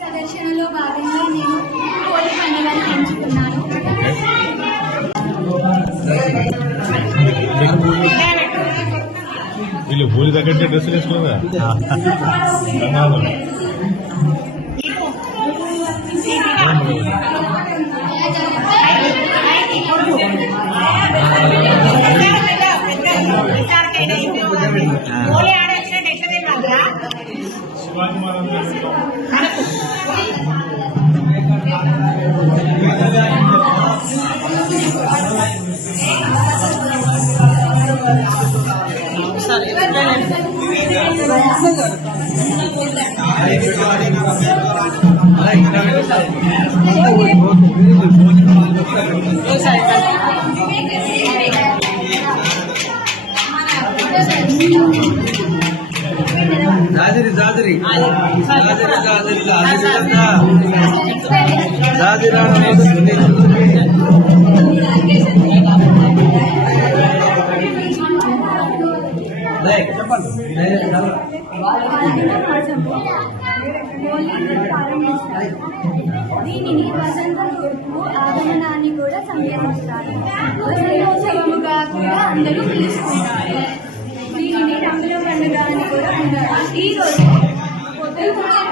ప్రదర్శనలో భాగంగా నేను హోలీ పండుగను ఎంచుకున్నాను. వీళ్ళు హోలీ తగ్గట్టే డ్రెస్సులు వేసుకున్నారా? జాజిరి జాజిరి జాజిరి జాజిరి జాజిరా దీనిని వసంత ఋతువు ఆగమనాన్ని కూడా సంకేతిస్తారు. వసంతోత్సవముగా కూడా అందరూ పిలుచుకుంటారు. దీనిని రంగుల పండుగ అని కూడా అంటారు. ఈ రోజు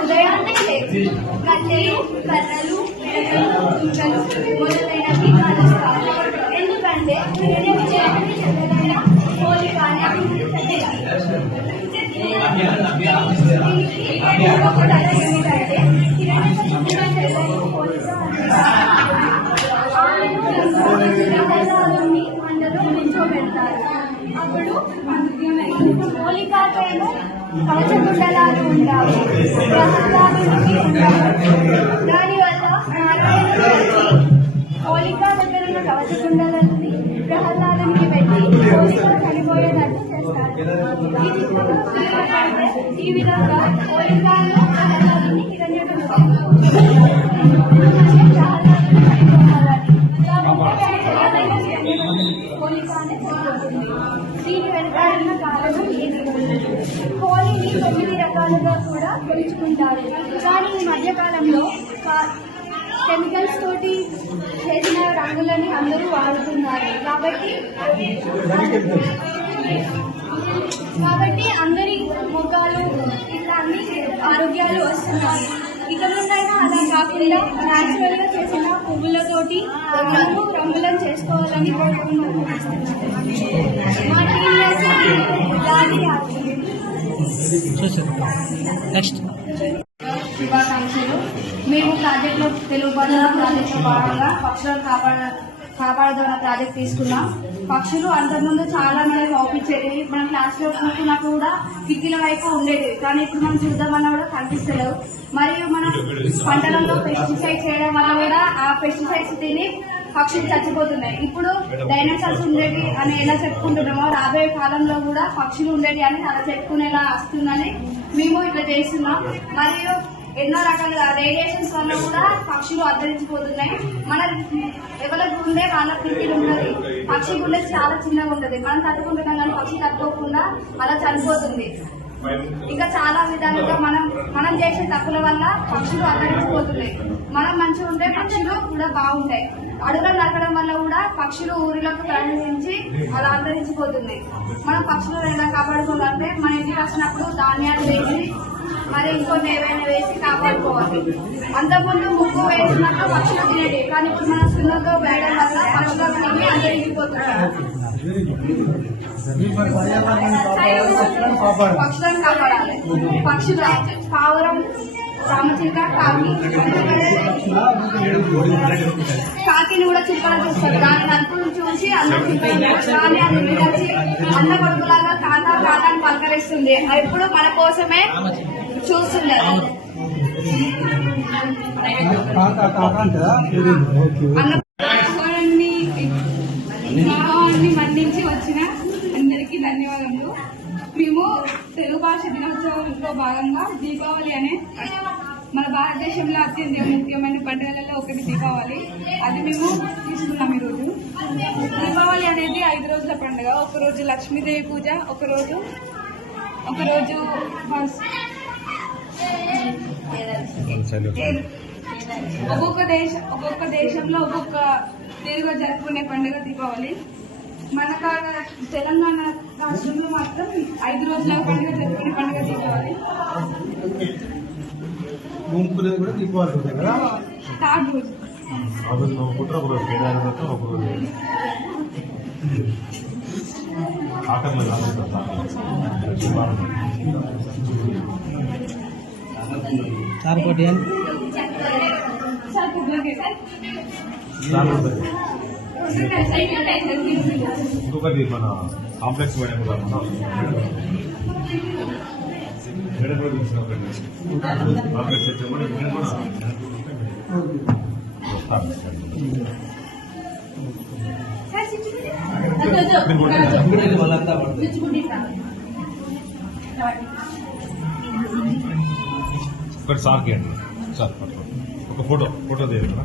ఉదయాన్నే లేచి కట్టెలు, కర్రలు, కుంకలు మొదలైనవి కాలుస్తారు. ఎందుకంటే హోలీ కానీ మండలో నిల్చోబెడతారు. అప్పుడు హోలికాకేమో కవచకుండలాలు ఉంటాయి, ప్రహ్లాదునికి ఉంటాయి. దానివల్ల హోలికా దగ్గర ఉన్న కవచకుండలని ప్రహ్లాదునికి పెట్టి హోలిక చనిపోయేటట్టు చేస్తారు. ఈ విధంగా హోలికాను ప్రహ్లాదుని హిరణ్యుడు దీని వెనకాడిన కారణం హోలీని 9 రకాలుగా కూడా కొలుచుకుంటారు. కానీ ఈ మధ్యకాలంలో కెమికల్స్ తోటి చేసిన రంగులని అందరూ వాడుతున్నారు. కాబట్టి అందరి ముఖాలు ఇట్లా అన్ని ఆరోగ్యాలు వస్తున్నాయి. ఇక నుండైనా అలా కాకుండా న్యాచురల్ గా చేసిన పువ్వులతోటి రంగులను చేసుకోవాలని కోరుకుంటున్నాను. శుభాకాంక్షలు. మేము ప్రాజెక్టులో తెలుగు భాషల ప్రాజెక్టులో భాగంగా పక్షులను కాపాడదన్న ప్రాజెక్ట్ తీసుకున్నాం. పక్షులు అంతకుముందు చాలా మనకి అవుపించేది. మన క్లాస్ లో కూర్చున్నా కూడా కిటికీల వైపు ఉండేది. కానీ ఇప్పుడు మనం చూద్దామన్నా కూడా కనిపిస్తలేవు. మరియు మనం పంటలలో పెస్టిసైడ్స్ చేయడం వల్ల కూడా ఆ పెస్టిసైడ్స్ తిని పక్షులు చచ్చిపోతున్నాయి. ఇప్పుడు డైనోసార్స్ ఉండేవి అని ఎలా చెప్పుకుంటున్నామో రాబోయే కాలంలో కూడా పక్షులు ఉండేవి అని అలా చెప్పుకునేలా వస్తుందని మేము ఇట్లా చేస్తున్నాం. మరియు ఎన్నో రకాల రేడియేషన్స్ వల్ల కూడా పక్షులు అంతరించిపోతున్నాయి. మన ఎవరికి ఉండే వాళ్ళ కిటికీలు ఉన్నది. పక్షి గుండె చాలా చిన్నగా ఉంటుంది. మనం తట్టుకుంటున్నాం కానీ పక్షి తట్టుకోకుండా అలా చనిపోతుంది. ఇంకా చాలా విధాలుగా మనం చేసే తప్పుల వల్ల పక్షులు అంతరించిపోతున్నాయి. మనం మంచిగా ఉంటే పక్షులు కూడా బాగుంటాయి. అడవులను నరకడం వల్ల కూడా పక్షులు ఊరిలోకి ప్రవేశించి అలా అంతరించిపోతున్నాయి. మనం పక్షులను ఎలా కాపాడుకోవాలంటే మన ఇంటికి వచ్చినప్పుడు ధాన్యాలు వేసి మరి ఇంకొన్ని ఏవైనా వేసి కాపాడుకోవాలి. అంతకుముందు ముగ్గు వేసినప్పుడు పక్షులు తినేది. కానీ ఇప్పుడు మనం సున్నతో వేయడం వల్ల పక్షులు తిని అంతరించిపోతున్నాయి. పక్షులను కాపాడాలి. పక్షులు పావురం, రామచిలుక, కాకిని కూడా చిలుకలు చూస్తారు. దాని నలుపును చూసి అందరూ చిలుకలు కానీ అది వచ్చి అన్న కొడుకులాగా కాకా కాకా అని పలకరిస్తుంది. ఎప్పుడు మన కోసమే చూస్తుండదు. అన్న ఆహ్వానాన్ని మన్నించి వచ్చిన అందరికీ ధన్యవాదములు. మేము తెలుగు భాష దినోత్సవంలో భాగంగా దీపావళి అనే మన భారతదేశంలో అత్యంత ముఖ్యమైన పండుగలలో ఒకటి దీపావళి. అది మేము తీసుకున్నాం ఈరోజు. దీపావళి అనేది 5 రోజుల పండుగ. ఒకరోజు లక్ష్మీదేవి పూజ, ఒకరోజు ఒక్కొక్క దేశంలో ఒక్కొక్క తెలుగుగా జరుపుకునే పండుగ దీపావళి. మన తెలంగాణ రాష్ట్రంలో మాత్రం 5 రోజుల పండుగ జరుపుకునే పండుగ దీపావళి. కూడా దీపావళి ఉంటాయి కదా. థర్డ్ రోజు ఒకరోజు ఇంకొకటి మన కాంప్లెక్స్ మేడం కూడా కాంప్లెక్స్ అయితే కూడా ఒకటి సార్కి అండి సార్ ఒక ఫోటో తీయాలి కదా.